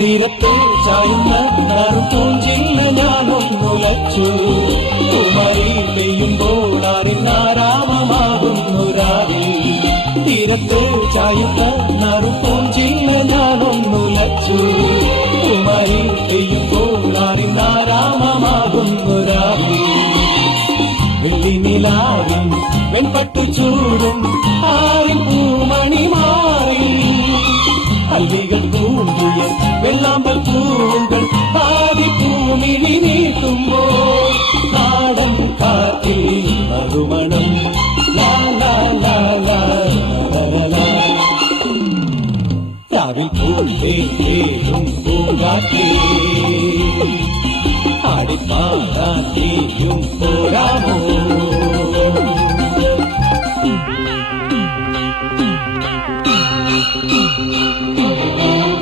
തീരത്തെ ചായുന്ന പൂഞ്ചില്ല ഞാനൊന്നുലച്ചു. കുമരി പെയ്യുമ്പോൾ ആരാമമാകുന്നു രാവിൽ. തീരത്തെ ചായുന്ന പൂഞ്ചില്ല ഞാനൊന്നുലച്ചു. കുമരി പെയ്യുമ്പോൾ ആരാമമാകുന്നു രാവിൽ. വെള്ളിനിലാവിൻ വെൺപട്ടു ചൂടും ആരും പൂമണി മാറി. അല്ലികൾ പൂണ്ടിയ വെള്ളാമ്പൽ പൂവുകൾ ആദിപ്പൂമിനി നീട്ടുമ്പോൾ നാടൻ കാറ്റിൽ മറുമണം. രാവിൽ പൂന്തേനും പൂങ്കാറ്റേ ആടിപ്പാടാത്തേയും പോരാമോ. Thank you.